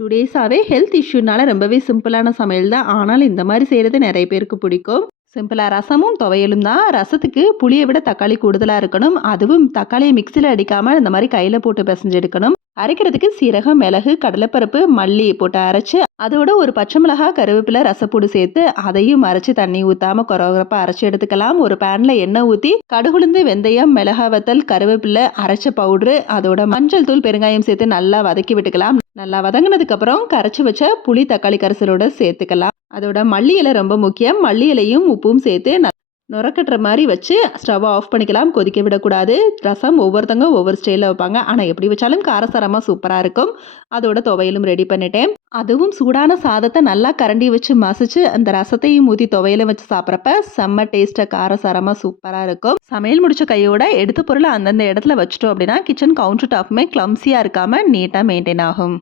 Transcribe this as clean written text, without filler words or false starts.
2 டேஸாவே health இஷ்யூனால ரொம்பவே சிம்பிளான சமையல் தான். ஆனாலும் இந்த மாரி செய்றது நெறைய பேருக்கு பிடிக்கும். சிம்பிளா ரசமும், துவையலும் தான். ரசத்துக்கு புளிய விட தக்காளி கூடுதலா இருக்கணும். அதுவும் தக்காளிய மிக்ஸில அடிக்காம இந்த மாரி கையில போட்டு பெசஞ்சு எடுக்கணும். அரைக்கிறதுக்கு சீரகம், மிளகு, கடலைப்பருப்பு, மல்லி போட்டு அரைச்சு, அதோட ஒரு பச்சை மிளகாய், கருவேப்பிலை, ரசப்பொடி சேர்த்து அதையும் அரைச்சு தண்ணி ஊத்தாம கொரகொரப்பா அரைச்சு எடுத்துக்கலாம். ஒரு பேன்ல எண்ணெய் ஊத்தி கடுகுளுந்து, வெந்தயம், மிளகாய் வத்தல், கருவேப்பிலை, அரைச்ச பவுடரு, அதோட மஞ்சள் தூள், பெருங்காயம் சேர்த்து நல்லா வதக்கி விட்டுக்கலாம். நல்லா வதங்கினதுக்கு அப்புறம் கரைச்சி வச்ச புளி தக்காளி கரைசலோட சேர்த்துக்கலாம். அதோட மல்லி இலை ரொம்ப முக்கியம். மல்லி இலையும் உப்பும் சேர்த்து நுரக்கட்டுற மாதிரி வச்சு ஸ்டவ் ஆஃப் பண்ணிக்கலாம். கொதிக்க விடக்கூடாது. ரசம் ஒவ்வொருத்தங்க ஒவ்வொரு ஸ்டைலில் வைப்பாங்க. ஆனால் எப்படி வச்சாலும் காரசாரமாக சூப்பராக இருக்கும். அதோட துவையலும் ரெடி பண்ணிட்டேன். அதுவும் சூடான சாதத்தை நல்லா கரண்டி வச்சு மசிச்சு அந்த ரசத்தையும் ஊற்றி துவையலும் வச்சு சாப்பிட்றப்ப செம்ம டேஸ்ட்டாக காரசாரமாக சூப்பராக இருக்கும். சமையல் முடிச்ச கையோட எடுத்த பொருளை அந்தந்த இடத்துல வச்சிட்டோம் அப்படின்னா கிச்சன் கவுண்டர் டாப்புமே கிளம்ஸியாக இருக்காமல் நீட்டாக மெயின்டைன் ஆகும்.